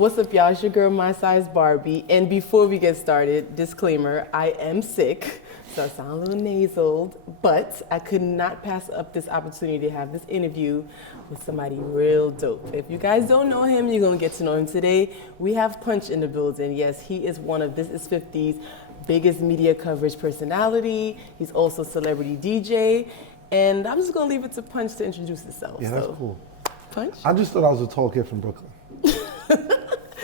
What's up, y'all? It's your girl, My Size Barbie. And before we get started, disclaimer, I am sick, so I sound a little nasaled, but I could not pass up this opportunity to have this interview with somebody real dope. If you guys don't know him, you're gonna get to know him today. We have Punch in the building. Yes, he is one of Thisis50's biggest media coverage personality. He's also celebrity DJ. And I'm just gonna leave it to Punch to introduce himself. Yeah, that's cool. Punch? I just thought I was a tall kid from Brooklyn.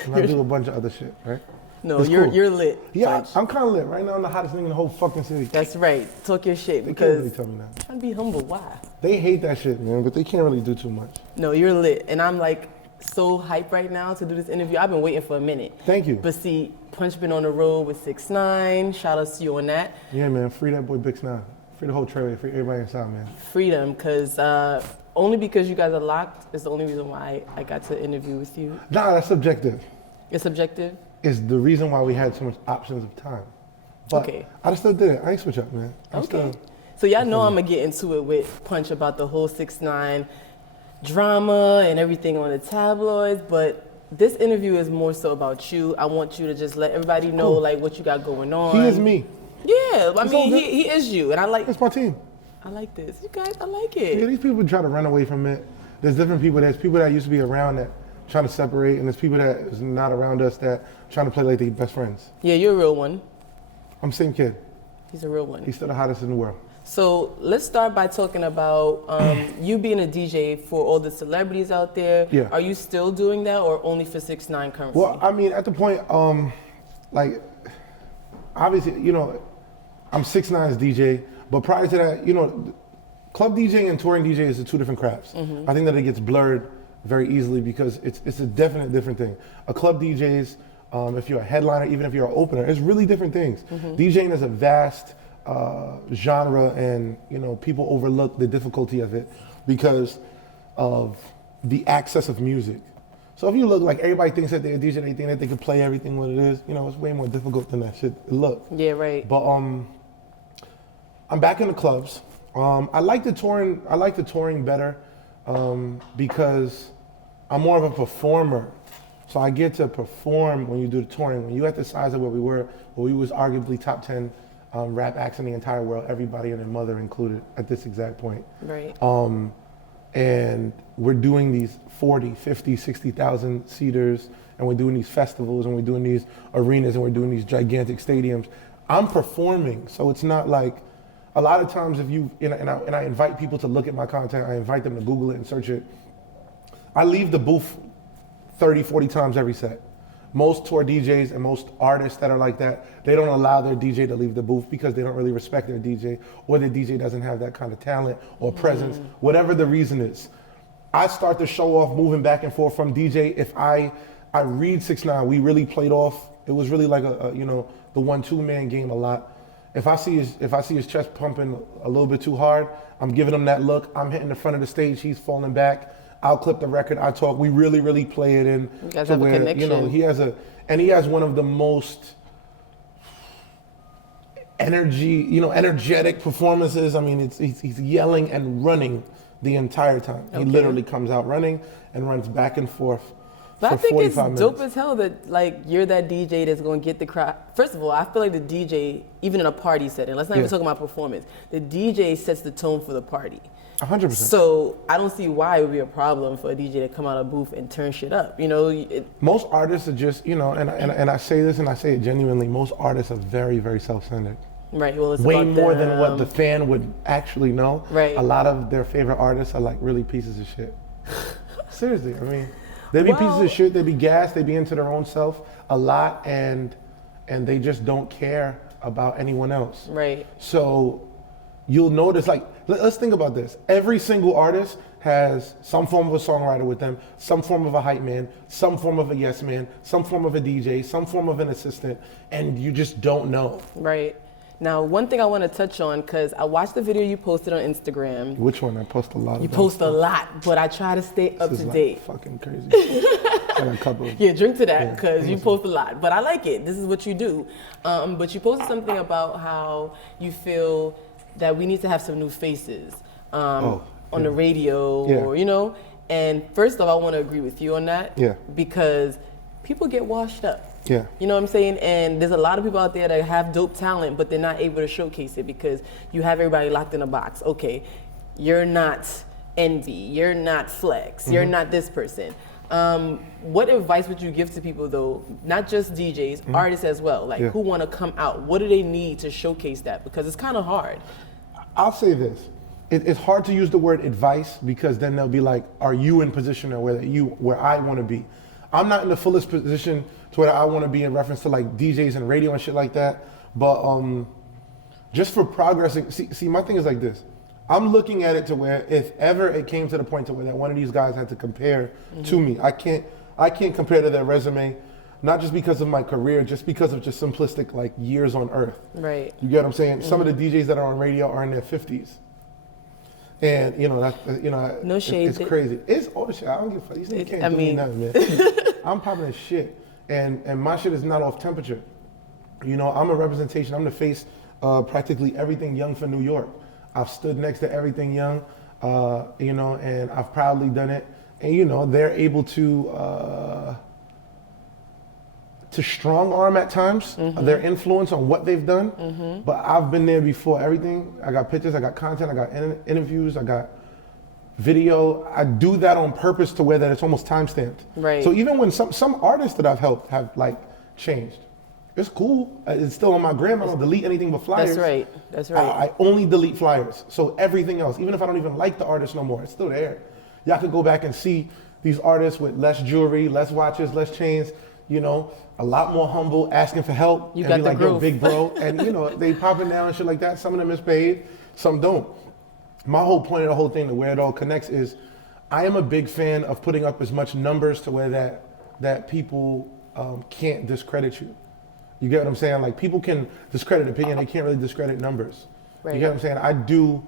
And I do a bunch of other shit, right? No, you're lit. Yeah, Punch. I'm kind of lit. Right now, I'm the hottest thing in the whole fucking city. That's right. Talk your shit They because can't really tell me that. I'm trying to be humble. Why? They hate that shit, man, but they can't really do too much. No, you're lit. And I'm like so hyped right now to do this interview. I've been waiting for a minute. Thank you. But see, Punch been on the road with 6ix9ine. Shout out to you on that. Yeah, man, free that boy 6ix9ine. Free the whole Tr3yway, free everybody inside, man. Freedom, because only because you guys are locked is the only reason why I got to interview with you. Nah, that's subjective. It's subjective? It's the reason why we had so much options of time. But Okay. I just still did it. I ain't switch up, man. Okay. So y'all know I'm gonna get into it with Punch about the whole 6ix9ine drama and everything on the tabloids, but this interview is more so about you. I want you to just let everybody know like what you got going on. He is me. Yeah, I It's mean all good. he is you, and I like. It's my team. I like this. You guys, I like Yeah, it. these people try to run away from it. There's different people. There's people that used to be around that trying to separate, and there's people that is not around us that trying to play like they best friends. Yeah, you're a real one. I'm the same kid. He's a real one. He's still the hottest in the world. So let's start by talking about you being a DJ for all the celebrities out there. Yeah. Are you still doing that, or only for 6ix9ine currently? Well, I mean, at the point, like, obviously, you know, I'm 6ix9ine's DJ, but prior to that, you know, club DJ and touring DJ is two different crafts. I think that it gets blurred very easily because it's a definite different thing. A club DJ's, if you're a headliner, even if you're an opener, it's really different things. DJing is a vast genre, and you know, people overlook the difficulty of it because of the access of music. So if you look, like, everybody thinks that they're a DJ, they think that they can play everything what it is. You know, it's way more difficult than that shit look. Yeah, right. But I'm back in the clubs. I like the touring. I like the touring better because I'm more of a performer. So I get to perform when you do the touring. When you're at the size of where we was arguably top 10 rap acts in the entire world, everybody and their mother included at this exact point. Right. And we're doing these 40, 50, 60,000 seaters, and we're doing these festivals, and we're doing these arenas, and we're doing these gigantic stadiums. I'm performing, so it's not like, a lot of times if you, and I invite people to look at my content, I invite them to Google it and search it. I leave the booth 30, 40 times every set. Most tour DJs and most artists that are like that, they don't allow their DJ to leave the booth because they don't really respect their DJ, or their DJ doesn't have that kind of talent or presence, whatever the reason is. I start to show off moving back and forth from DJ. If I read 6ix9ine, we really played off. It was really like a you know, the 1-2 man game a lot. If I see his chest pumping a little bit too hard, I'm giving him that look. I'm hitting the front of the stage, he's falling back. I'll clip the record, I talk. We really play it in. You guys have a connection. You know, he has one of the most energetic performances. I mean, he's yelling and running the entire time. Okay. He literally comes out running and runs back and forth. But I think it's minutes. dope as hell that like you're that DJ that's gonna get the crowd. First of all, I feel like the DJ, even in a party setting, let's not even talk about performance, the DJ sets the tone for the party. 100%. So I don't see why it would be a problem for a DJ to come out of a booth and turn shit up. You know, most artists are just, you know, and I say this and I say it genuinely, most artists are very, very self-centered. Right, well, it's way about more them. than what the fan would actually know. Right. A lot of their favorite artists are like really pieces of shit. Seriously, I mean, they be pieces of shit, they be gassed, they be into their own self a lot, and they just don't care about anyone else. Right. So you'll notice, like, let's think about this. Every single artist has some form of a songwriter with them, some form of a hype man, some form of a yes man, some form of a DJ, some form of an assistant, and you just don't know. Right. Now, one thing I want to touch on, because I watched the video you posted on Instagram. Which one? I post a lot of You post a lot, but I try to stay up to date. Fucking crazy. I got a couple. Yeah, drink to that, because you post a lot, but I like it. This is what you do. But you posted something about how you feel that we need to have some new faces on the radio, or, you know. And first of all, I want to agree with you on that. Yeah. Because people get washed up. Yeah. You know what I'm saying? And there's a lot of people out there that have dope talent, but they're not able to showcase it because you have everybody locked in a box. Okay, you're not Envy, you're not Flex, you're not this person. What advice would you give to people though, not just DJs, artists as well, like who want to come out? What do they need to showcase that? Because it's kind of hard. I'll say this. It's hard to use the word advice because then they'll be like, are you in position or where I want to be? I'm not in the fullest position to where I want to be in reference to like DJs and radio and shit like that. But just for progressing, see, my thing is like this. I'm looking at it to where if ever it came to the point to where that one of these guys had to compare to me, I can't compare to their resume, not just because of my career, just because of just simplistic like years on earth. Right. You get what I'm saying? Some of the DJs that are on radio are in their 50s. And No shade. It's crazy. It's all the shit. I don't give a fuck. These niggas can't do me nothing, man. I'm popping as shit. And my shit is not off temperature. You know, I'm a representation. I'm the face practically everything young for New York. I've stood next to everything young, and I've proudly done it. And, they're able to strong arm at times their influence on what they've done. But I've been there before everything. I got pictures, I got content, I got interviews, I got video. I do that on purpose to where that it's almost time-stamped. Right. So even when some artists that I've helped have like changed, it's cool. It's still on my gram. I don't delete anything but flyers. That's right. I only delete flyers. So everything else, even if I don't even like the artist no more, it's still there. Y'all could go back and see these artists with less jewelry, less watches, less chains, a lot more humble, asking for help. You and got be the like, groove. yo, big bro. And they popping down and shit like that. Some of them is paid, some don't. My whole point of the whole thing, to where it all connects, is I am a big fan of putting up as much numbers to where that people can't discredit you. You get what I'm saying? Like, people can discredit opinion, they can't really discredit numbers. Right. You get what I'm saying? I do,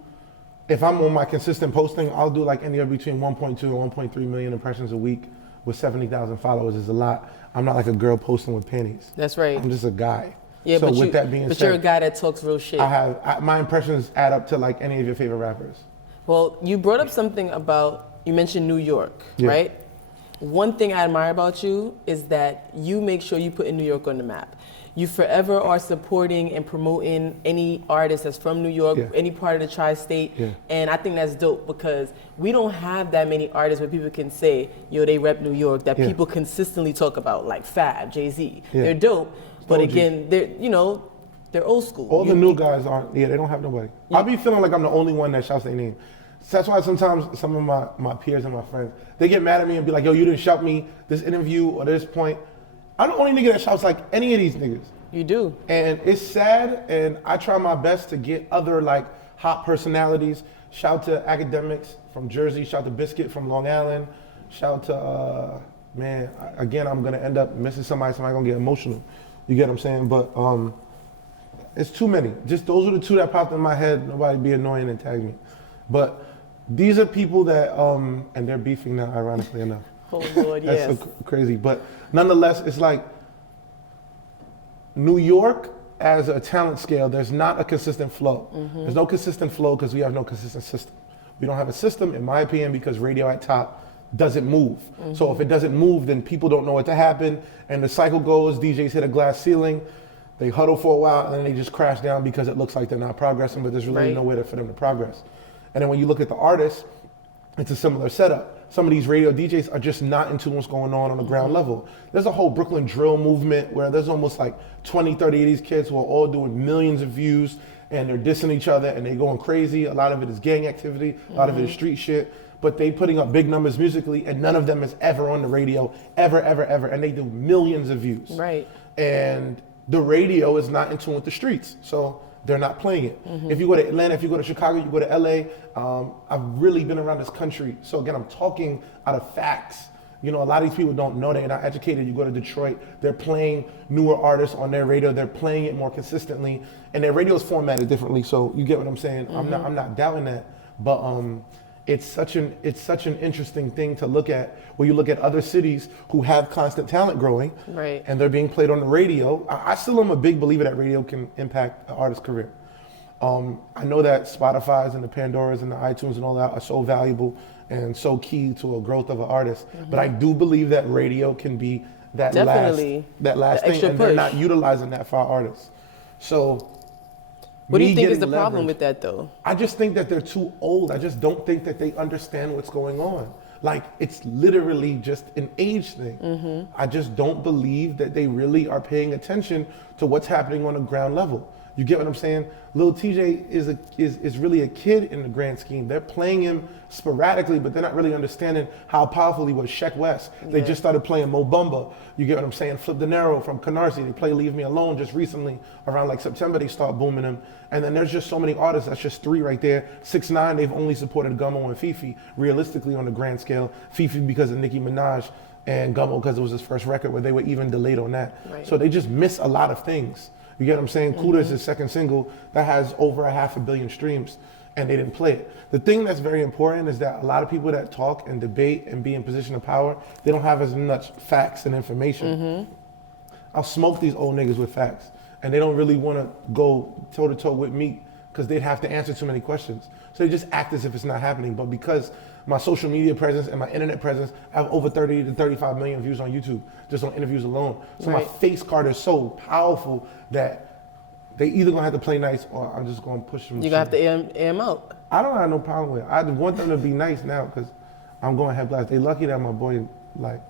if I'm on my consistent posting, I'll do like anywhere between 1.2 and 1.3 million impressions a week with 70,000 followers is a lot. I'm not like a girl posting with panties. That's right. I'm just a guy. Yeah, so but that being but said, you're a guy that talks real shit. My impressions add up to like any of your favorite rappers. Well, you brought up something about, you mentioned New York, right? One thing I admire about you is that you make sure you put in New York on the map. You forever are supporting and promoting any artist that's from New York, any part of the tri-state. And I think that's dope because we don't have that many artists where people can say, yo, they rep New York, that people consistently talk about, like Fab, Jay-Z. They're dope, but again, they're old school. All the new guys aren't, they don't have nobody. I be feeling like I'm the only one that shouts their name. So that's why sometimes some of my peers and my friends, they get mad at me and be like, yo, you didn't shout me this interview or this point. I'm the only nigga that shouts like any of these niggas. You do. And it's sad, and I try my best to get other like hot personalities. Shout to Academics from Jersey, shout to Biscuit from Long Island, shout to, again, I'm gonna end up missing somebody gonna get emotional. You get what I'm saying? But it's too many. Just those are the two that popped in my head. Nobody be annoying and tag me. But these are people that, and they're beefing now, ironically enough. Oh Lord, yes. That's so crazy. But nonetheless, it's like New York as a talent scale, there's not a consistent flow. There's no consistent flow because we have no consistent system. We don't have a system, in my opinion, because radio at top doesn't move. So if it doesn't move, then people don't know what to happen. And the cycle goes, DJs hit a glass ceiling, they huddle for a while, and then they just crash down because it looks like they're not progressing, but there's really nowhere for them to progress. And then when you look at the artists, it's a similar setup. Some of these radio DJs are just not into what's going on the ground level. There's a whole Brooklyn drill movement where there's almost like 20, 30 of these kids who are all doing millions of views and they're dissing each other and they're going crazy. A lot of it is gang activity, a lot of it is street shit, but they putting up big numbers musically and none of them is ever on the radio, ever, ever, ever. And they do millions of views. Right. And the radio is not in tune with the streets. So they're not playing it. If you go to Atlanta, if you go to Chicago, you go to LA, I've really been around this country. So again, I'm talking out of facts. A lot of these people don't know, they're not educated. You go to Detroit, they're playing newer artists on their radio, they're playing it more consistently, and their radio is formatted differently, so you get what I'm saying? I'm not doubting that, but it's such an interesting thing to look at, where you look at other cities who have constant talent growing, and they're being played on the radio. I still am a big believer that radio can impact an artist's career. I know that Spotify's and the Pandoras and the iTunes and all that are so valuable and so key to a growth of an artist, but I do believe that radio can be that Definitely. last The thing, extra and they're push. not utilizing that for our artists. So, What do you me think is the getting problem leverage- with that, though? I just think that they're too old. I just don't think that they understand what's going on. Like, it's literally just an age thing. I just don't believe that they really are paying attention to what's happening on the ground level. You get what I'm saying? Lil TJ is really a kid in the grand scheme. They're playing him sporadically, but they're not really understanding how powerful he was. Sheck West, they just started playing Mo Bamba. You get what I'm saying? Flip De Niro from Canarsie, they play Leave Me Alone just recently. Around like September, they start booming him. And then there's just so many artists, that's just 3 right there. 6ix9ine, they've only supported Gummo and Fifi, realistically on the grand scale. Fifi because of Nicki Minaj, and Gummo because it was his first record where they were even delayed on that. Right. So they just miss a lot of things. You get what I'm saying? Kuda is his second single that has over 500 million streams, and they didn't play it. The thing that's very important is that a lot of people that talk and debate and be in position of power, they don't have as much facts and information. I'll smoke these old niggas with facts, and they don't really want to go toe to toe with me because they'd have to answer too many questions. So they just act as if it's not happening. But because my social media presence and my internet presence, I have over 30 to 35 million views on YouTube, just on interviews alone. So my face card is so powerful that they either gonna have to play nice or I'm just gonna push them. You're going to have to air him out. I don't have no problem with it. I want them to be nice now because I'm going head blast. They lucky that my boy, like,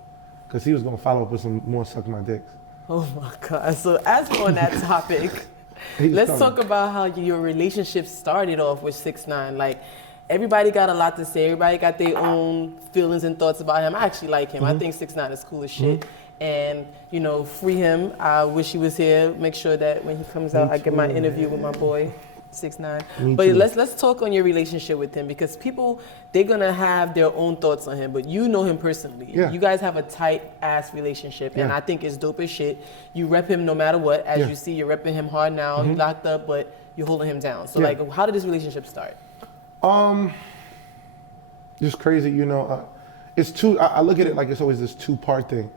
because he was gonna follow up with some more suck my dicks. Oh my God. So as on that topic, He's let's coming. talk about how your relationship started off with 6ix9ine. Like, everybody got a lot to say. Everybody got their own feelings and thoughts about him. I actually like him. I think 6ix9ine is cool as shit. And, you know, free him. I wish he was here. Make sure that when he comes out, I get my interview with my boy, 6ix9ine. Me But too. let's talk on your relationship with him, because people, they're gonna have their own thoughts on him, but you know him personally. Yeah. You guys have a tight ass relationship, and Yeah. I think it's dope as shit. You rep him no matter what. As Yeah. you see, you're repping him hard now. He locked up, but you're holding him down. So Yeah. like, how did this relationship start? Just crazy, you know. It's I look at it like it's always this two-part thing.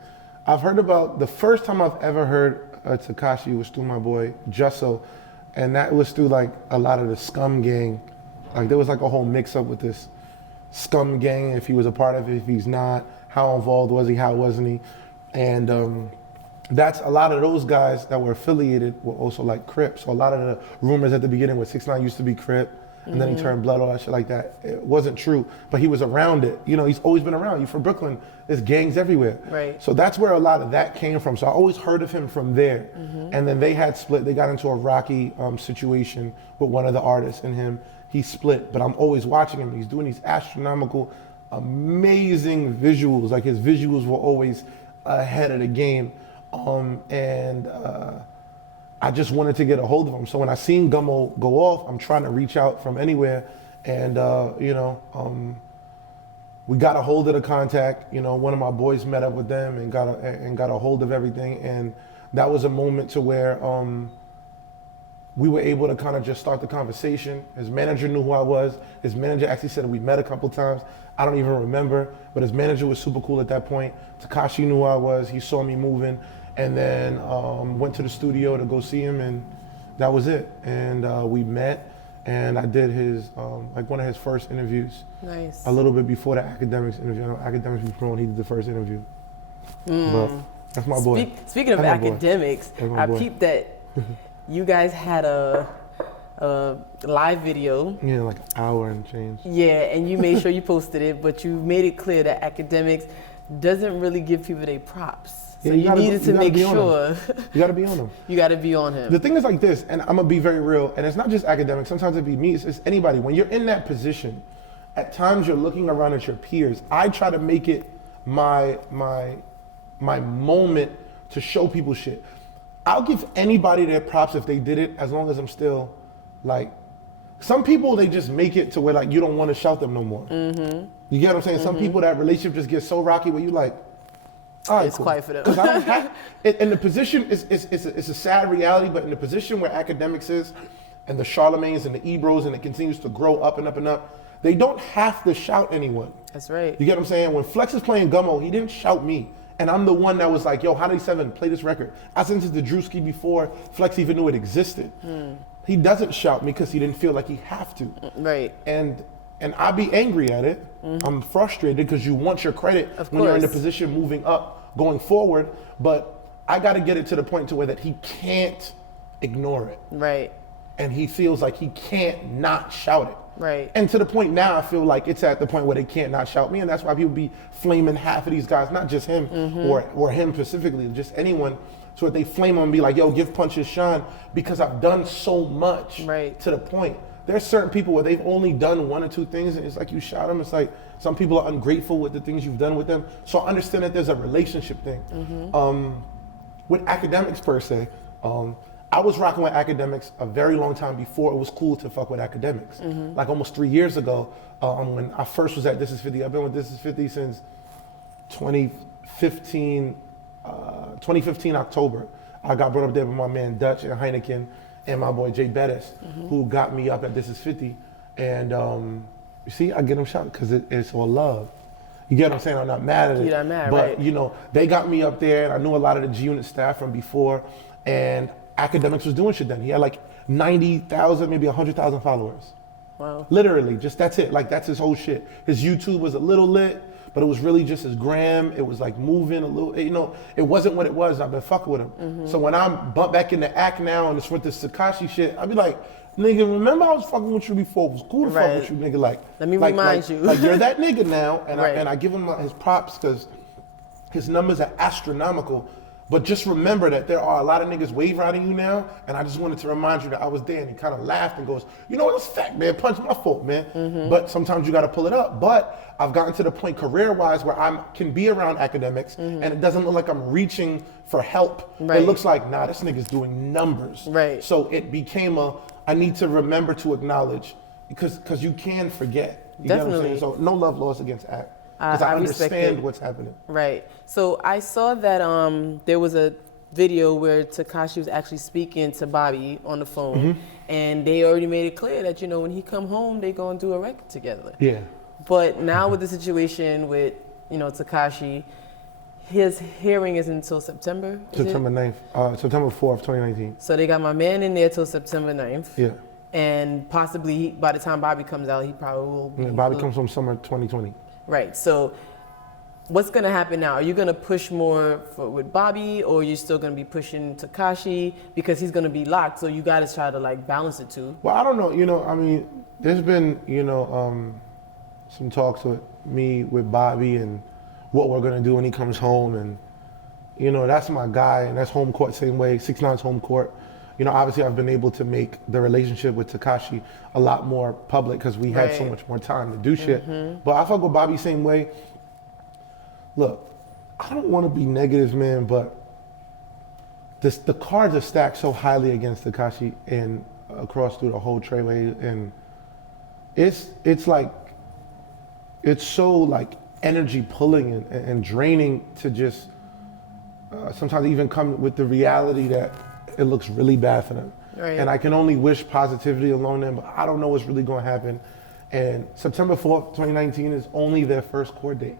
I've heard about, the first time I've ever heard Tekashi was through my boy Jusso, and that was through like a lot of the Scum gang. Like there was like a whole mix-up with this Scum gang, if he was a part of it, if he's not, how involved was he, how wasn't he, and that's a lot of those guys that were affiliated were also like Crip. So a lot of the rumors at the beginning where 6ix9ine used to be Crip, and then he turned blood, all that shit like that. It wasn't true, but he was around it. You know, he's always been around. You from Brooklyn, there's gangs everywhere. Right. So that's where a lot of that came from. So I always heard of him from there. And then they had split. They got into a rocky situation with one of the artists and him. He split, but I'm always watching him. He's doing these astronomical, amazing visuals. Like his visuals were always ahead of the game. I just wanted to get a hold of him. So when I seen Gummo go off, I'm trying to reach out from anywhere. And, we got a hold of the contact. You know, one of my boys met up with them and got a hold of everything. And that was a moment to where we were able to kind of just start the conversation. His manager knew who I was. His manager actually said we met a couple times. I don't even remember, but his manager was super cool at that point. Tekashi knew who I was. He saw me moving. And then went to the studio to go see him, and that was it. And we met, and I did his like one of his first interviews. Nice. A little bit before the Academics interview. I know Academics was promoting, he did the first interview. But that's my boy. Speaking of That's my boy. academics, That's my I boy. peeped that you guys had a live video. Yeah, like an hour and change. Yeah, and you made sure you posted it, but you made it clear that academics doesn't really give people their props. So Yeah, you gotta- needed to gotta make be on sure You gotta be on them. you got to be on him. The thing is like this, and I'm gonna be very real, and it's not just academics, sometimes it be me, it's anybody. When you're in that position, at times you're looking around at your peers. I try to make it my moment to show people shit. I'll give anybody their props if they did it, as long as I'm still like, some people, they just make it to where like you don't want to shout them no more. You get what I'm saying? Some people, that relationship just gets so rocky where you like, all right, It's quiet for them. 'Cause I don't have, in the position, it's a sad reality, but in the position where academics is, and the Charlemagnes and the Ebros, and it continues to grow up and up and up, they don't have to shout anyone. That's right. You get what I'm saying? When Flex is playing Gummo, he didn't shout me. And I'm the one that was like, yo, Holiday 7, play this record. I sent it to Drewski before Flex even knew it existed. He doesn't shout me because he didn't feel like he have to. Right. And I be angry at it. I'm frustrated because you want your credit Of when you're in the course. position moving up going forward, but I got to get it to the point to where that he can't ignore it. Right. And he feels like he can't not shout it. Right. And to the point now, I feel like it's at the point where they can't not shout me, and that's why people be flaming half of these guys, not just him or him specifically, just anyone, so that they flame him and be like, yo, give punches shine, because I've done so much to the point. There's certain people where they've only done one or two things, and it's like you shot them. It's like some people are ungrateful with the things you've done with them. So I understand that there's a relationship thing. With academics per se, I was rocking with academics a very long time before it was cool to fuck with academics. Like almost 3 years ago, when I first was at Thisis50. I've been with Thisis50 since 2015 October. I got brought up there with my man Dutch and Heineken and my boy Jay Bettis, who got me up at Thisis50. And you see, I get them shot because it's all love. You get what I'm saying? I'm not mad at it. You're not mad, but right. you know, they got me up there, and I knew a lot of the G Unit staff from before, and academics was doing shit then. He had like 90,000, maybe 100,000 followers. Wow. Literally, just that's it. Like that's his whole shit. His YouTube was a little lit, but it was really just his gram. It was like moving a little, you know, it wasn't what it was. I've been fucking with him. So when I'm bumped back in the act now and it's with this Tekashi shit, I'd be like, nigga, remember I was fucking with you before. It was cool to fuck with you, nigga. Like, let me remind you. Like you're that nigga now, and I give him his props because his numbers are astronomical. But just remember that there are a lot of niggas wave riding you now, and I just wanted to remind you that I was there. And he kind of laughed and goes, you know what, it's fact, man, punch my fault, man. But sometimes you got to pull it up. But I've gotten to the point career-wise where I can be around academics, and it doesn't look like I'm reaching for help. It looks like, nah, this nigga's doing numbers. So it became I need to remember to acknowledge, because you can forget. You get what I'm saying? So no love lost against act. Because I understand what's happening. Right. So I saw that there was a video where Tekashi was actually speaking to Bobby on the phone, and they already made it clear that, you know, when he come home, they gonna do a record together. Yeah. But now with the situation with, you know, Tekashi, his hearing is until September. September 9th, September 4th, 2019. So they got my man in there till September 9th. Yeah. And possibly by the time Bobby comes out, he probably will be. Bobby comes from summer 2020. Right. So what's going to happen now? Are you going to push more with Bobby, or are you still going to be pushing Tekashi? Because he's going to be locked, so you got to try to like balance it too. Well, I don't know. You know, I mean, there's been, you know, some talks with me, with Bobby, and what we're going to do when he comes home. And, you know, that's my guy, and that's home court same way. 6ix9ine's home court. You know, obviously I've been able to make the relationship with Tekashi a lot more public because we had so much more time to do shit. But I fuck with Bobby same way. Look, I don't want to be negative, man, but the cards are stacked so highly against Tekashi and across through the whole Tr3yway, and it's like, it's so like energy pulling and draining to just sometimes even come with the reality that it looks really bad for them. And I can only wish positivity along them, but I don't know what's really going to happen. And September 4th, 2019 is only their first court date.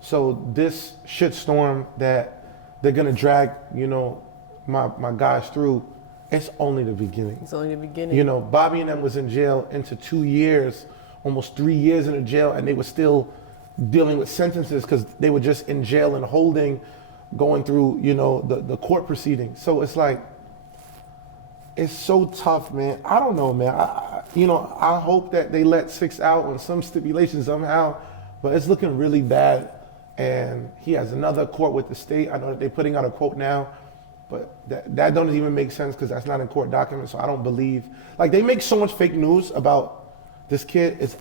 So this shitstorm that they're going to drag, you know, my guys through, it's only the beginning. It's only the beginning. You know, Bobby and them was in jail into 2 years, almost 3 years in the jail, and they were still dealing with sentences because they were just in jail and holding, going through, you know, the court proceedings. So it's like, it's so tough, man. I don't know, man. I hope that they let 6 out on some stipulation somehow, but it's looking really bad. And he has another court with the state. I know that they're putting out a quote now, but that don't even make sense because that's not in court documents. So I don't believe, like, they make so much fake news about this kid.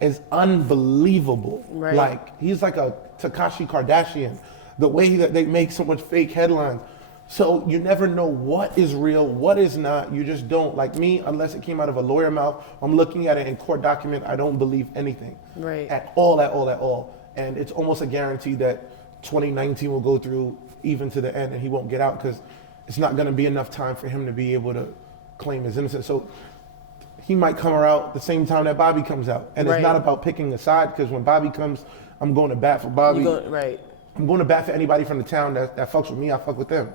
Is unbelievable. Like, he's like a Tekashi Kardashian. The way that they make so much fake headlines. So you never know what is real, what is not. You just don't. Like me, unless it came out of a lawyer mouth, I'm looking at it in court document, I don't believe anything. At all. And it's almost a guarantee that 2019 will go through even to the end and he won't get out because it's not going to be enough time for him to be able to claim his innocence. So he might come out the same time that Bobby comes out. And it's not about picking a side because when Bobby comes, I'm going to bat for Bobby. I'm going to bat for anybody from the town that fucks with me, I fuck with them.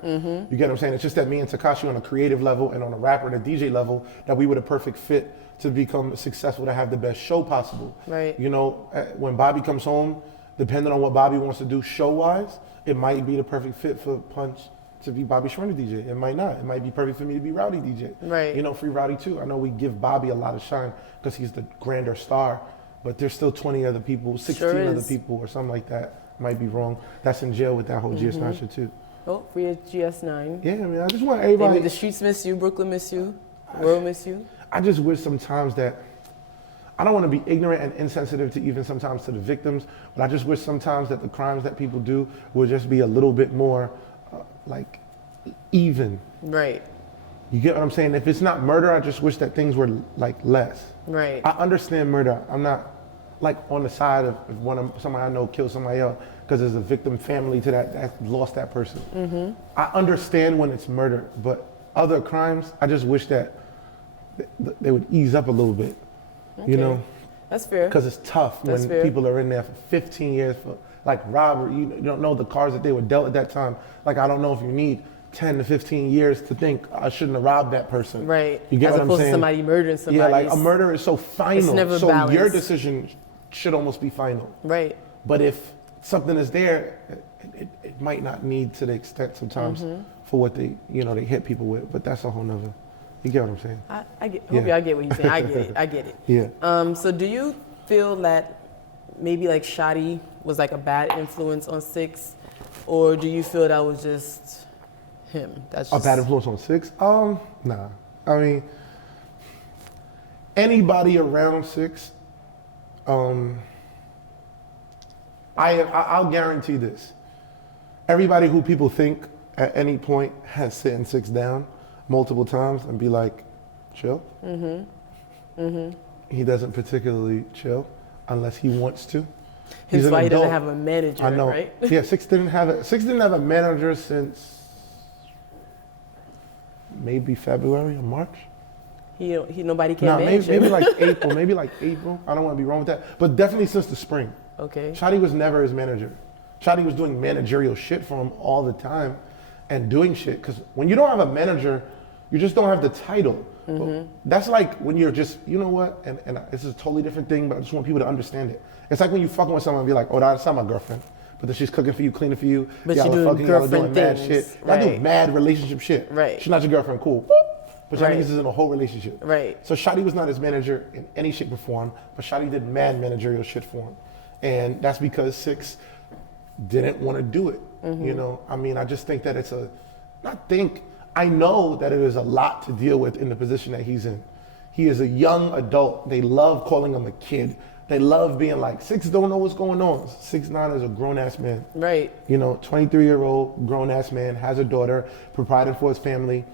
You get what I'm saying? It's just that me and Tekashi on a creative level and on a rapper and a DJ level, that we were the perfect fit to become successful, to have the best show possible. You know, when Bobby comes home, depending on what Bobby wants to do show-wise, It might be the perfect fit for Punch to be Bobby Shmurda DJ. It might not. It might be perfect for me to be Rowdy DJ. Right. You know, Free Rowdy too. I know we give Bobby a lot of shine because he's the grander star, but there's still 20 other people, 16 other people or something like that. Might be wrong. That's in jail with that whole GS9 shit too. Oh, free GS9. Yeah, I mean, I just want everybody. Maybe the streets miss you, Brooklyn miss you, world miss you. I just wish sometimes that, I don't want to be ignorant and insensitive to even sometimes to the victims, but I just wish sometimes that the crimes that people do would just be a little bit more like even. Right. You get what I'm saying? If it's not murder, I just wish that things were like less. Right. I understand murder. I'm not like on the side of if somebody I know killed somebody else because there's a victim family to that lost that person. Mm-hmm. I understand when it's murder, but other crimes, I just wish that they would ease up a little bit. Okay. You know? That's fair. Because it's tough when people are in there for 15 years for like robbery. You don't know the cards that they were dealt at that time. Like, I don't know if you need 10 to 15 years to think I shouldn't have robbed that person. Right. You get As what I'm saying? opposed to somebody murdering somebody. Yeah, like a murder is so final. It's never so balanced. Your decision should almost be final. Right. But if something is there, it might not need to the extent sometimes for what they hit people with. But that's a whole nother. You get what I'm saying? I get what you're saying. I get it. I get it. Yeah. So do you feel that maybe like Shotty was like a bad influence on 6ix, or do you feel that was just him? That's just... A bad influence on 6ix? Nah. I mean, anybody around 6ix, I'll guarantee this. Everybody who people think at any point has sitting 6ix down multiple times and be like, chill. He doesn't particularly chill unless he wants to. Hence why he doesn't have a manager, I know. right? Yeah, 6ix didn't have a manager since maybe February or March. Nobody can manage him. Maybe like April. I don't want to be wrong with that, but definitely since the spring. Okay. Shotty was never his manager. Shotty was doing managerial shit for him all the time and doing shit. Because when you don't have a manager, you just don't have the title. That's like when you're just, you know what, and this is a totally different thing, but I just want people to understand it. It's like when you fucking with someone and be like, oh, that's not my girlfriend. But then she's cooking for you, cleaning for you. But y'all she are doing fucking, y'all are girlfriend doing mad things. shit. Right. Y'all do mad relationship shit. Right. She's not your girlfriend, cool. But y'all niggas is in a whole relationship. Right. So Shotty was not his manager in any shape or form, but Shotty did mad managerial shit for him. And that's because 6ix didn't want to do it. You know, I mean, I just think that I know that it is a lot to deal with in the position that he's in. He is a young adult. They love calling him a kid. They love being like, 6ix don't know what's going on. 6ix9ine is a grown-ass man. Right. You know, 23-year-old grown-ass man, has a daughter, providing for his family,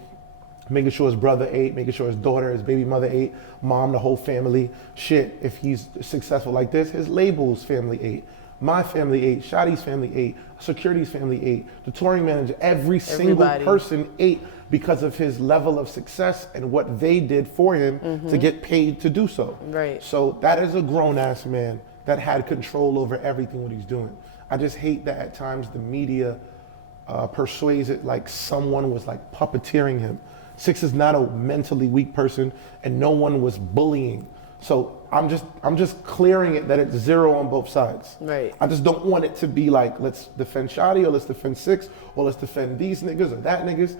making sure his brother ate, making sure his daughter, his baby mother ate, mom, the whole family. Shit, if he's successful like this, his label's family ate. My family ate, Shotty's family ate, security's family ate, the touring manager, every single person ate because of his level of success and what they did for him to get paid to do so. Right. So that is a grown-ass man that had control over everything what he's doing. I just hate that at times the media persuades it like someone was like puppeteering him. 6ix is not a mentally weak person and no one was bullying. So I'm just clearing it that it's zero on both sides. Right. I just don't want it to be like, let's defend Shotty or let's defend 6ix or let's defend these niggas or that niggas.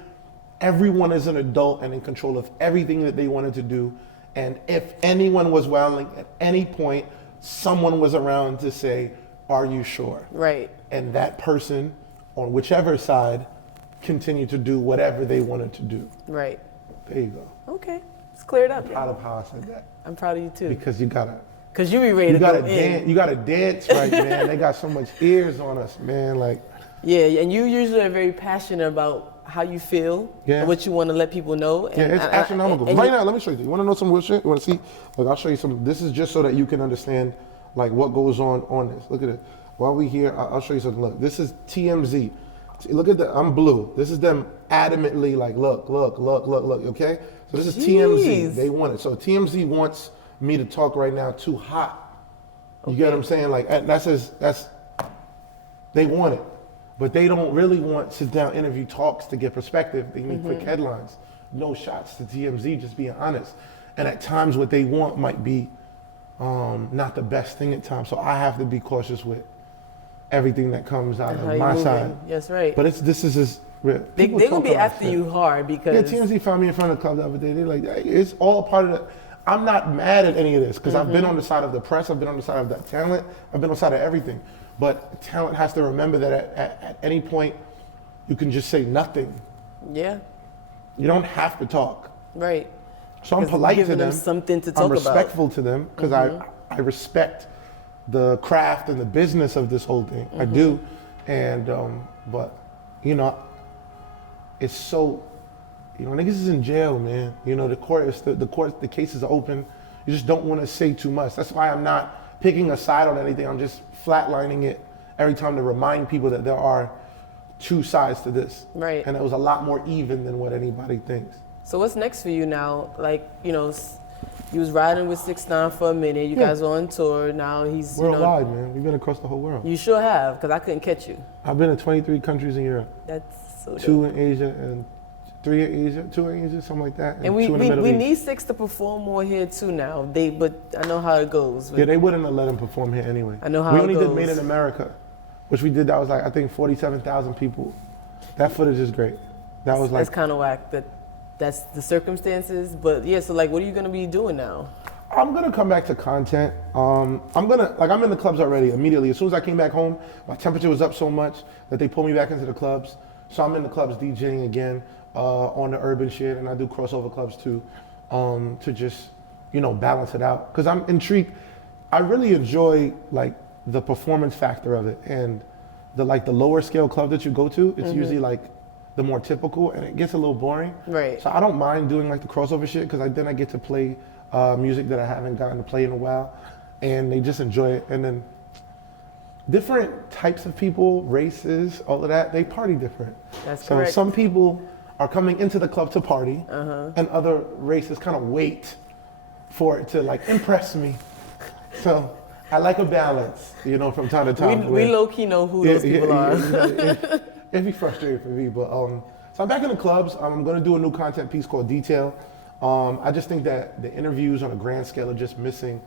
Everyone is an adult and in control of everything that they wanted to do. And if anyone was wilding at any point, someone was around to say, are you sure? Right. And that person on whichever side continued to do whatever they wanted to do. Right. There you go. Okay. It's cleared up. I'm proud of how I said that. I'm proud of you too. Because you gotta. Because you be ready to go in. You gotta dance right, man. They got so much ears on us, man. Like. Yeah, and you usually are very passionate about how you feel and what you want to let people know. And it's astronomical. Right now, let me show you. You want to know some real shit? You want to see? Look, I'll show you some. This is just so that you can understand, like, what goes on this. Look at it. While we here, I'll show you something. Look, this is TMZ. Look at that. I'm blue. This is them adamantly like, look. Okay. So this is TMZ. They want it. So TMZ wants me to talk right now too hot. You get what I'm saying? Like they want it. But they don't really want sit-down interview talks to get perspective. They need quick headlines. No shots to TMZ, just being honest. And at times what they want might be not the best thing at times. So I have to be cautious with everything that comes out How of you my moving. side. Yes, right. But this is just real. They're People going talk to be about after shit. you hard Yeah, because... TMZ found me in front of the club the other day. They're like, hey, it's all part of the. I'm not mad at any of this because I've been on the side of the press. I've been on the side of that talent. I've been on the side of everything. But talent has to remember that at any point, you can just say nothing. Yeah, You don't have to talk. right. So I'm 'Cause polite to giving them them. something to talk I'm about. respectful to them because I respect the craft and the business of this whole thing. I do. And, but, you know, it's so, you know, niggas is in jail, man. You know, the cases are open. You just don't want to say too much. That's why I'm not picking a side on anything. I'm just flatlining it every time to remind people that there are two sides to this. Right. And it was a lot more even than what anybody thinks. So what's next for you now? Like, you know, you was riding with 6ix9ine for a minute. You guys are on tour. Now he's, Worldwide, man. We've been across the whole world. You sure have, because I couldn't catch you. I've been to 23 countries in Europe. That's so dope. 2 in Asia and 3 in Asia, 2 in Asia, something like that. And we 2 in the Middle East. need Six to perform more here too now. But I know how it goes. Yeah, they wouldn't have let him perform here anyway. I know how we it only goes. did Made in America, which we did. That was like I think 47,000 people. That footage is great. That was like That's kind of whack. That's the circumstances. But yeah, so like, what are you gonna be doing now? I'm gonna come back to content. I'm in the clubs already immediately. As soon as I came back home, my temperature was up so much that they pulled me back into the clubs. So I'm in the clubs DJing again on the urban shit, and I do crossover clubs too, to just, you know, balance it out. Cause I'm intrigued. I really enjoy like the performance factor of it, and the lower scale club that you go to, it's usually like the more typical, and it gets a little boring. Right. So I don't mind doing like the crossover shit because then I get to play music that I haven't gotten to play in a while, and they just enjoy it. And then different types of people, races, all of that, they party different. That's so correct. some people are coming into the club to party, and other races kind of wait for it to like impress me. So I like a balance, you know, from time to time. We low key know who those people are. It'd be frustrating for me, but so I'm back in the clubs. I'm going to do a new content piece called Detail. I just think that the interviews on a grand scale are just missing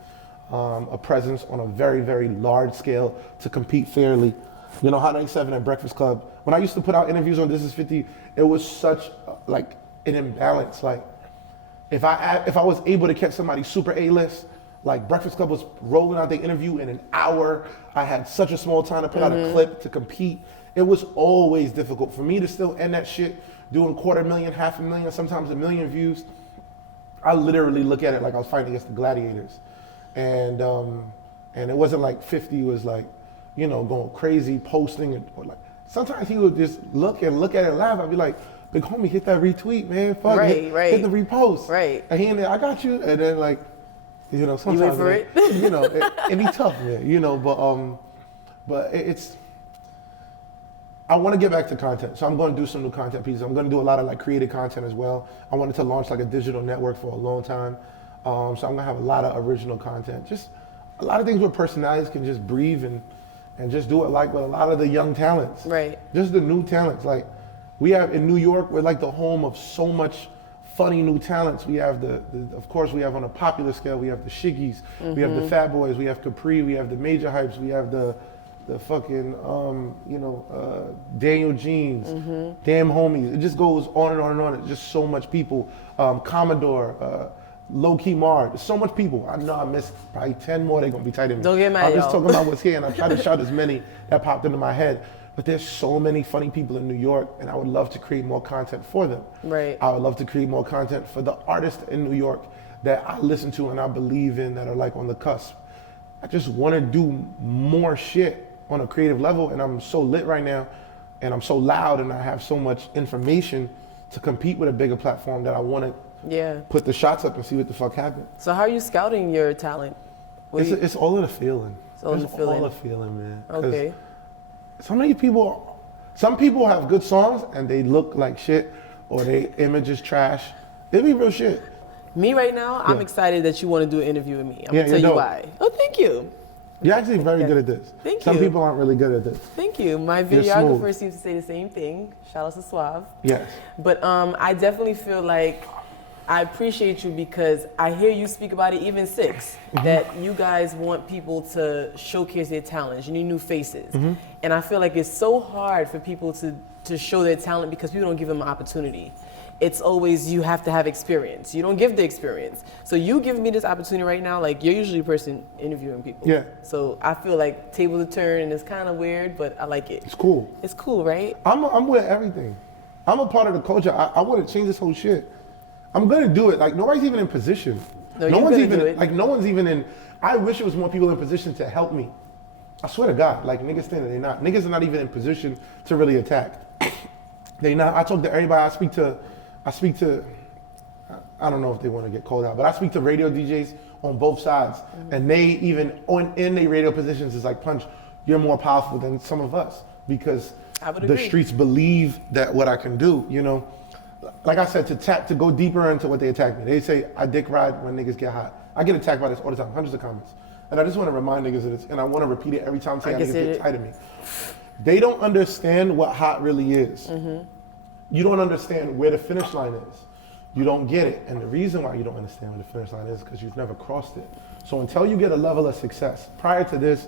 a presence on a very, very large scale to compete fairly. You know, Hot 97 at Breakfast Club. When I used to put out interviews on Thisis50, it was such like an imbalance. Like if I was able to catch somebody super A-list, like Breakfast Club was rolling out the interview in an hour. I had such a small time to put out a clip to compete. It was always difficult for me to still end that shit doing 250,000, 500,000, sometimes 1 million views. I literally look at it like I was fighting against the gladiators. And it wasn't like 50 was like, you know, going crazy, posting, or like, sometimes he would just look at it and laugh. I'd be like, big homie, hit that retweet, man. Fuck, hit the repost. Right. And he in there, I got you. And then like, you know, sometimes, You wait for it? you know, and he tough, man, you know, but it's, I want to get back to content. So I'm going to do some new content pieces. I'm going to do a lot of like creative content as well. I wanted to launch like a digital network for a long time. So I'm going to have a lot of original content. Just a lot of things where personalities can just breathe and just do it like with a lot of the young talents. Right. Just the new talents. Like we have in New York, we're like the home of so much funny new talents. We have of course we have on a popular scale, we have the Shiggies, we have the Fat Boys, we have Capri, we have the Major Hypes, we have the fucking, Daniel Jeans, Damn Homies. It just goes on and on and on. It's just so much people. Commodore, Low Key Mar. There's so much people. I know I missed probably 10 more. They're going to be tight in me. Don't get mad, I'm just y'all. talking about what's here, and I try to shout as many that popped into my head. But there's so many funny people in New York, and I would love to create more content for them. Right. I would love to create more content for the artists in New York that I listen to and I believe in, that are like on the cusp. I just want to do more shit on a creative level, and I'm so lit right now, and I'm so loud, and I have so much information to compete with a bigger platform that I want to put the shots up and see what the fuck happens. So how are you scouting your talent? It's all in the feeling. It's all in the feeling. all the feeling, man. 'Cause Okay. some people have good songs and they look like shit, or their image is trash. They be real shit. Me right now, I'm excited that you want to do an interview with me. I'm going to tell you dope. why. Oh, thank you. You're actually very good at this. Thank Some you. people aren't really good at this. Thank you. My You're videographer smooth. seems to say the same thing. Shout out to Suave. Yes. But I definitely feel like I appreciate you because I hear you speak about it, even 6ix, that you guys want people to showcase their talents. You need new faces. And I feel like it's so hard for people to show their talent because people don't give them an opportunity. It's always you have to have experience. You don't give the experience. So you give me this opportunity right now, like you're usually the person interviewing people. Yeah. So I feel like table to turn and it's kind of weird, but I like it. It's cool. It's cool, right? I'm with everything. I'm a part of the culture. I want to change this whole shit. I'm gonna do it. Like nobody's even in position. No one's even do it. Like no one's even in. I wish it was more people in position to help me. I swear to God, like niggas think that they're not. Niggas are not even in position to really attack. They not. I talk to everybody. I speak to. I don't know if they want to get called out, but I speak to radio DJs on both sides, and they even in their radio positions is like, Punch, you're more powerful than some of us because the streets believe that what I can do. You know, like I said, to go deeper into what they attack me. They say I dick ride when niggas get hot. I get attacked by this all the time, hundreds of comments, and I just want to remind niggas of this, and I want to repeat it every time. Say niggas get tired of me. They don't understand what hot really is. You don't understand where the finish line is. You don't get it. And the reason why you don't understand where the finish line is because you've never crossed it. So until you get a level of success, prior to this,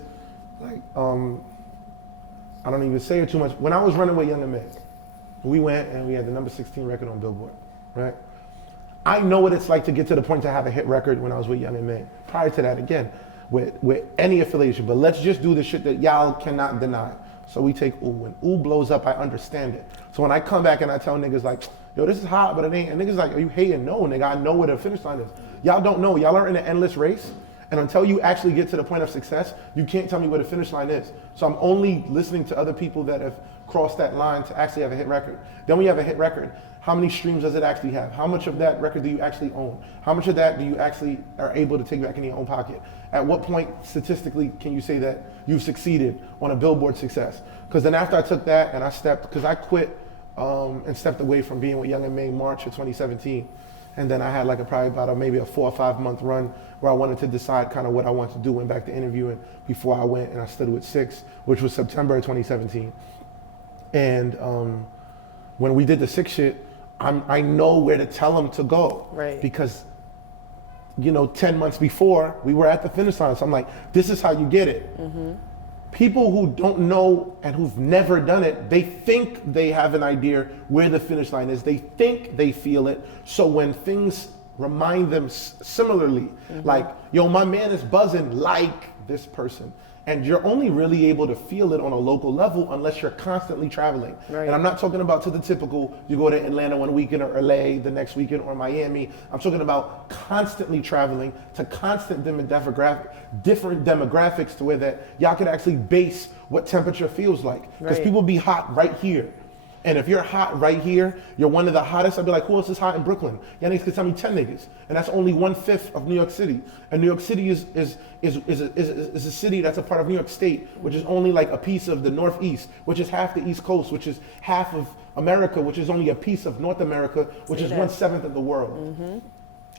like, I don't even say it too much. When I was running with Young and Meg, we went and we had the number 16 record on Billboard, right? I know what it's like to get to the point to have a hit record when I was with Young and Meg. Prior to that, again, with any affiliation, but let's just do the shit that y'all cannot deny. So we take ooh. When ooh blows up, I understand it. So when I come back and I tell niggas like, yo, this is hot, but it ain't, and niggas like, are you hating? No, nigga, I know where the finish line is. Y'all don't know. Y'all are in an endless race. And until you actually get to the point of success, you can't tell me where the finish line is. So I'm only listening to other people that have crossed that line to actually have a hit record. Then when you have a hit record, how many streams does it actually have? How much of that record do you actually own? How much of that do you actually are able to take back in your own pocket? At what point statistically can you say that you've succeeded on a Billboard success? Because then after I took that and I stepped, because I quit and stepped away from being with Young and May March of 2017. And then I had like maybe a 4 or 5 month run where I wanted to decide kind of what I wanted to do. Went back to interviewing before I went and I studied with 6ix, which was September of 2017. And when we did the 6ix shit, I know where to tell them to go. Right. Because, 10 months before, we were at the finish line. So I'm like, this is how you get it. People who don't know and who've never done it, they think they have an idea where the finish line is. They think they feel it. So when things remind them similarly, like, yo, my man is buzzing like this person. And you're only really able to feel it on a local level unless you're constantly traveling. Right. And I'm not talking about to the typical, you go to Atlanta one weekend or LA the next weekend or Miami. I'm talking about constantly traveling to constant different demographics to where that y'all could actually base what temperature feels like. Because people be hot right here. And if you're hot right here, you're one of the hottest, I'd be like, who else is hot in Brooklyn? Y'all niggas could tell me 10 niggas. And that's only 1/5 of New York City. And New York City is a city that's a part of New York State, which is only like a piece of the Northeast, which is half the East Coast, which is half of America, which is only a piece of North America, which is 1/7 of the world.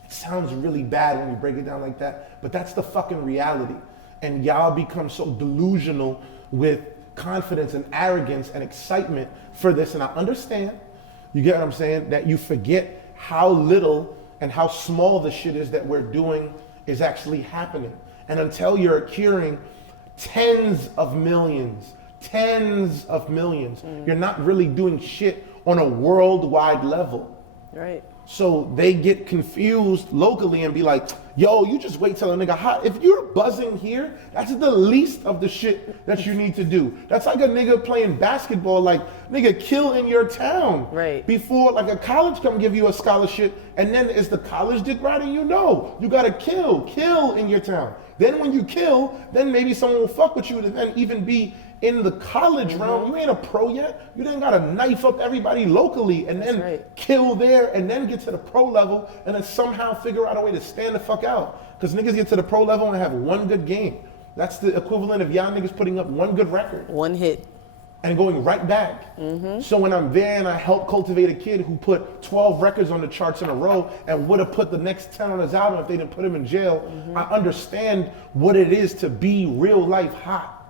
It sounds really bad when you break it down like that, but that's the fucking reality. And y'all become so delusional with confidence and arrogance and excitement for this, and I understand, you get what I'm saying, that you forget how little and how small the shit is that we're doing is actually happening. And until you're curing tens of millions, you're not really doing shit on a worldwide level. Right. So they get confused locally and be like, yo, you just wait till a nigga hot. If you're buzzing here, that's the least of the shit that you need to do. That's like a nigga playing basketball, like, nigga, kill in your town. Right. Before, like, a college come give you a scholarship, and then is the college dick riding you? No. You gotta kill in your town. Then when you kill, then maybe someone will fuck with you to then even be in the college realm. You ain't a pro yet. You then gotta knife up everybody locally and then kill there and then get to the pro level and then somehow figure out a way to stand the fuck out. Because niggas get to the pro level and have one good game. That's the equivalent of y'all niggas putting up one good record. One hit. And going right back. So when I'm there and I help cultivate a kid who put 12 records on the charts in a row and would have put the next 10 on his album if they didn't put him in jail, I understand what it is to be real life hot.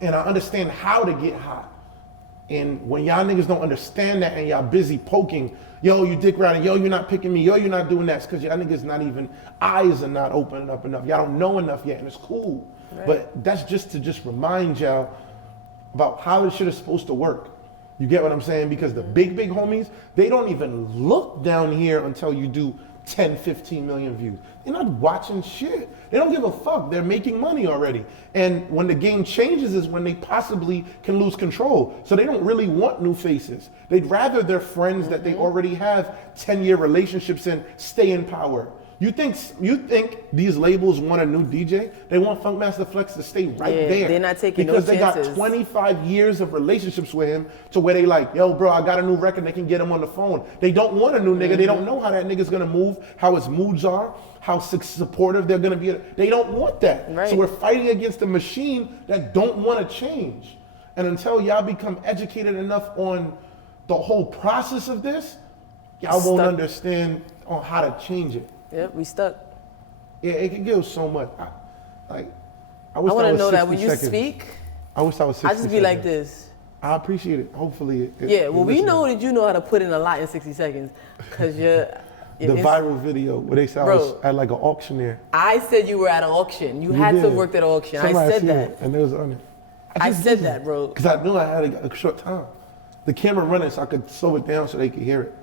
And I understand how to get hot. And when y'all niggas don't understand that and y'all busy poking, yo, you dick riding, yo, you're not picking me, yo, you're not doing that, it's because y'all niggas not even, eyes are not opening up enough. Y'all don't know enough yet, and it's cool. Right. But that's just to remind y'all about how this shit is supposed to work. You get what I'm saying? Because the big homies, they don't even look down here until you do 10, 15 million views. They're not watching shit. They don't give a fuck. They're making money already. And when the game changes is when they possibly can lose control. So they don't really want new faces. They'd rather their friends that they already have 10-year relationships in stay in power. You think these labels want a new DJ? They want Funkmaster Flex to stay right there. They're not taking because no chances. They got 25 years of relationships with him to where they like, yo, bro, I got a new record. They can get him on the phone. They don't want a new nigga. They don't know how that nigga's gonna move, how his moods are, how supportive they're gonna be. They don't want that. Right. So we're fighting against a machine that don't want to change. And until y'all become educated enough on the whole process of this, y'all won't understand on how to change it. Yep, we stuck. Yeah, it can give so much. I wish I want to was know that 60 when you seconds. speak, I wish I was 60 I just be like this. I appreciate it. Hopefully it Yeah, well, we listening. know that you know how to put in a lot in 60 seconds. Because The viral video where they said I was at like an auctioneer. I said you were at an auction. You had to did. work at an auction. Somebody I said seen that. it, and it was on it. I said that, bro. Because I knew I had a short time. The camera running so I could slow it down so they could hear it.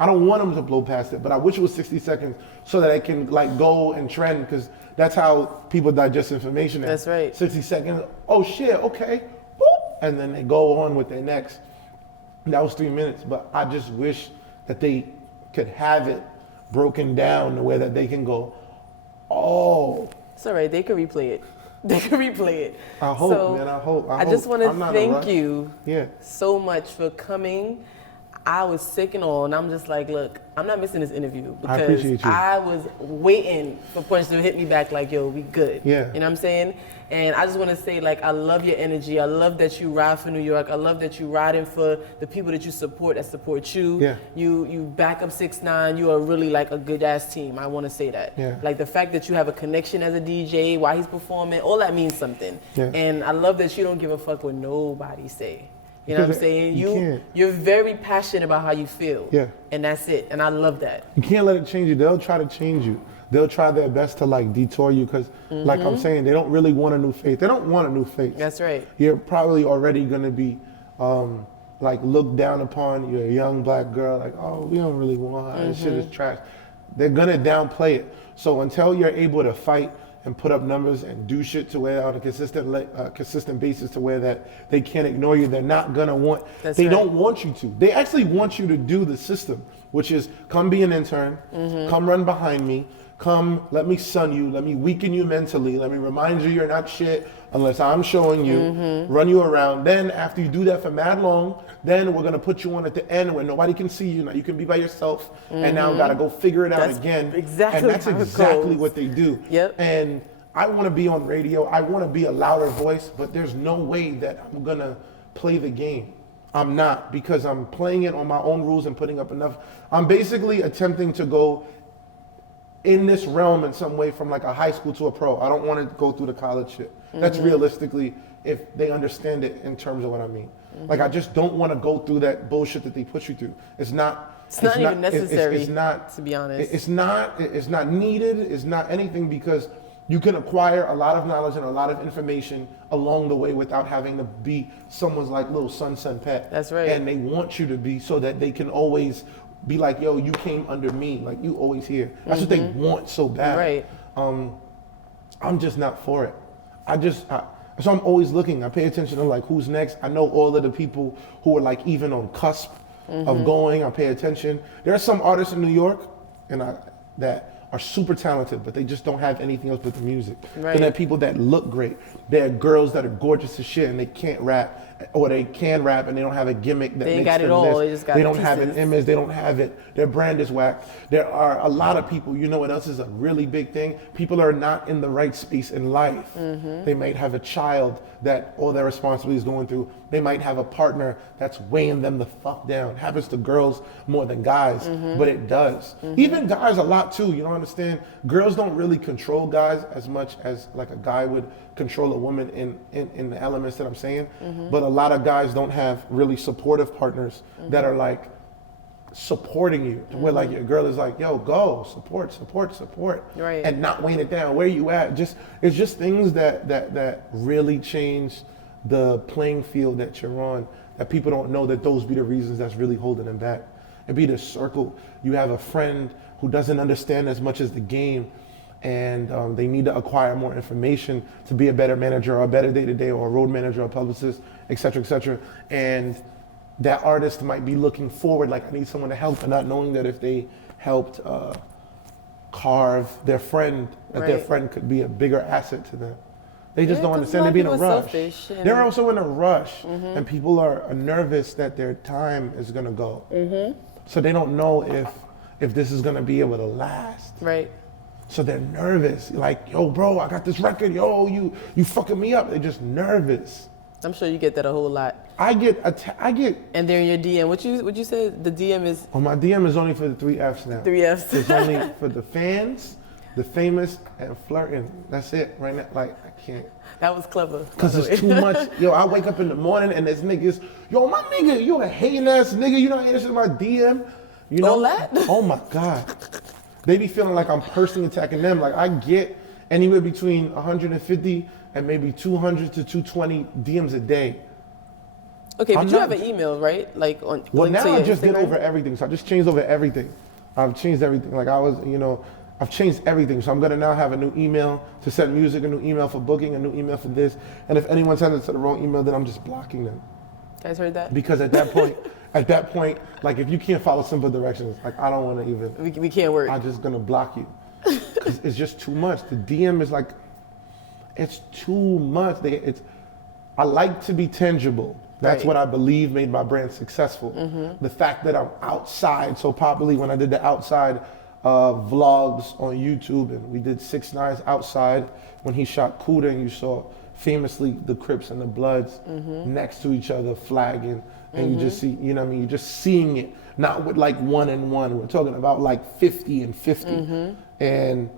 I don't want them to blow past it, but I wish it was 60 seconds so that I can like go and trend, because that's how people digest information. That's right. 60 seconds, oh shit, okay, boop, and then they go on with their next. That was 3 minutes, but I just wish that they could have it broken down the way that they can go, oh. It's all right, they can replay it. They can replay it. I hope, man, I hope. I just want to I'm not thank you Yeah. so much for coming. I was sick and all, and I'm just like, look, I'm not missing this interview I appreciate because you. I was waiting for Punch to hit me back like, yo, we good. Yeah. You know what I'm saying? And I just want to say, like, I love your energy. I love that you ride for New York. I love that you riding for the people that you support, that support you. Yeah. You back up 6ix9ine. You are really like a good ass team. I want to say that. Yeah. Like the fact that you have a connection as a DJ while he's performing, all that means something. Yeah. And I love that you don't give a fuck what nobody say. You know what I'm Because saying? you can't. You're very passionate about how you feel. Yeah. And that's it. And I love that. You can't let it change you. They'll try to change you. They'll try their best to like detour you because, like I'm saying, they don't really want a new face. They don't want a new face. That's right. You're probably already gonna be like looked down upon. You're a young black girl, like, oh, we don't really want her. This shit is trash. They're gonna downplay it. So until you're able to fight and put up numbers and do shit to where on a consistent basis to where that they can't ignore you, they're not gonna want. That's they right. don't want you to. They actually want you to do the system, which is come be an intern, come run behind me, come let me sun you, let me weaken you mentally, let me remind you you're not shit unless I'm showing you, run you around. Then after you do that for mad long, then we're gonna put you on at the end where nobody can see you. Now you can be by yourself, and now gotta go figure it out That's again. exactly and that's how it exactly goes. what they do. Yep. And I want to be on radio. I want to be a louder voice, but there's no way that I'm gonna play the game. I'm not, because I'm playing it on my own rules and putting up enough. I'm basically attempting to go in this realm in some way from like a high school to a pro. I don't want to go through the college shit. That's realistically if they understand it in terms of what I mean. Like I just don't want to go through that bullshit that they put you through. It's not even necessary, it's not, to be honest. It's not needed. It's not anything, because you can acquire a lot of knowledge and a lot of information along the way without having to be someone's like little son pet. That's right. And they want you to be so that they can always be like, yo, you came under me, like you always here. That's what they want so bad. Right. I'm just not for it. So I'm always looking. I pay attention to like who's next. I know all of the people who are like even on cusp of going. I pay attention. There are some artists in New York that are super talented, but they just don't have anything else but the music. Right. And there are people that look great. There are girls that are gorgeous as shit and they can't rap, or they can rap and they don't have a gimmick that They ain't makes got it them all. this. They just got They the don't have an pieces. image. They don't have it. Their brand is whack. There are a lot of people. You know what else is a really big thing? People are not in the right space in life. They might have a child that all their responsibility is going through. They might have a partner that's weighing them the fuck down. Happens to girls more than guys, but it does. Even guys a lot too. You don't understand. Girls don't really control guys as much as like a guy would control a woman in the elements that I'm saying. But a lot of guys don't have really supportive partners that are like supporting you. Where like your girl is like, yo, go, support. Right. And not weighing it down. Where you at? It's just things that really change the playing field that you're on, that people don't know that those be the reasons that's really holding them back. It be the circle. You have a friend who doesn't understand as much as the game, and they need to acquire more information to be a better manager or a better day-to-day or a road manager or a publicist, et cetera, and that artist might be looking forward, like, I need someone to help, and not knowing that if they helped carve their friend, that their friend could be a bigger asset to them. They just don't understand. They're being in a rush. They're also in a rush, and people are nervous that their time is gonna go. So they don't know if this is gonna be able to last. Right. So they're nervous. Like, yo, bro, I got this record. Yo, you fucking me up. They're just nervous. I'm sure you get that a whole lot. I get. And they're in your DM. What you said? The DM is. Oh, my DM is only for the 3 Fs now. 3 Fs. It's only for the fans, the famous, and flirting. That's it right now. Like, I can't. That was clever. Cause it's too much. Yo, I wake up in the morning and there's niggas. Yo, my nigga, you a hating ass nigga. You not answering my DM. You know All that? Oh my God. They be feeling like I'm personally attacking them. Like, I get anywhere between 150 and maybe 200 to 220 DMs a day. Okay, but you have an email, right? Like on. Well, now I just Instagram? did over everything. So I just changed over everything. I've changed everything. Like I've changed everything. So I'm gonna now have a new email to send music, a new email for booking, a new email for this. And if anyone sends it to the wrong email, then I'm just blocking them. Guys heard that? Because at that point, like if you can't follow simple directions, like I don't want to even. We can't work. I'm just gonna block you. 'Cause it's just too much. The DM is like, it's too much. I like to be tangible. That's Right. what I believe made my brand successful. The fact that I'm outside so popularly. When I did the outside vlogs on YouTube, and we did 6ix9ine's outside when he shot Cuda, and you saw famously the Crips and the Bloods next to each other flagging, and you just see, you know what I mean? You're just seeing it, not with like 1 and 1. We're talking about like 50 and 50. And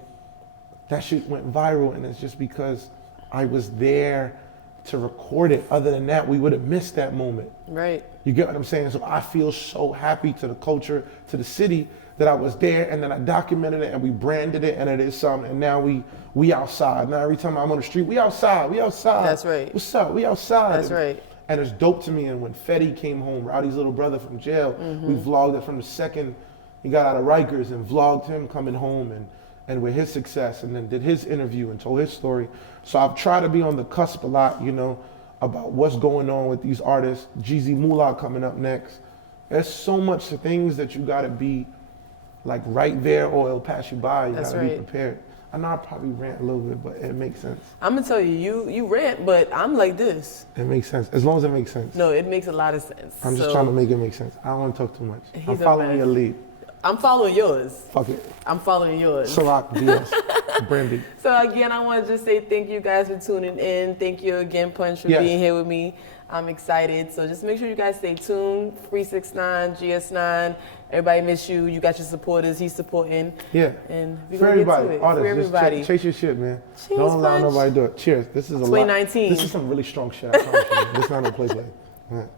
that shit went viral, and it's just because I was there to record it. Other than that, we would have missed that moment. Right. You get what I'm saying? So I feel so happy to the culture, to the city, that I was there, and then I documented it, and we branded it, and it is something. And now we outside. Now every time I'm on the street, we outside. That's right. What's up? We outside. That's right. And it's dope to me. And when Fetty came home, Rowdy's little brother from jail, we vlogged it from the second he got out of Rikers, and vlogged him coming home and with his success, and then did his interview and told his story. So I've tried to be on the cusp a lot, about what's going on with these artists. Jeezy Moolah coming up next. There's so much things that you gotta be like right there, or it'll pass you by. You That's gotta be right. prepared. I know I probably rant a little bit, but it makes sense. I'm gonna tell you rant, but I'm like this. It makes sense, as long as it makes sense. No, it makes a lot of sense. I'm just trying to make it make sense. I don't want to talk too much. I'm He's a following mess. your lead. I'm following yours. Fuck it. I'm following yours. Ciroc, BS, Brandy. So again, I want to just say thank you guys for tuning in. Thank you again, Punch, for Yes. being here with me. I'm excited. So just make sure you guys stay tuned. Free 6ix9ine, GS9. Everybody miss you. You got your supporters. He's supporting. Yeah. And we're For gonna get everybody, to it. artists, For everybody. just chase your shit, man. Cheers, Don't allow Punch. nobody to do it. Cheers. This is a lot. 2019. This is some really strong shit. I promise you. This is not a play. All right.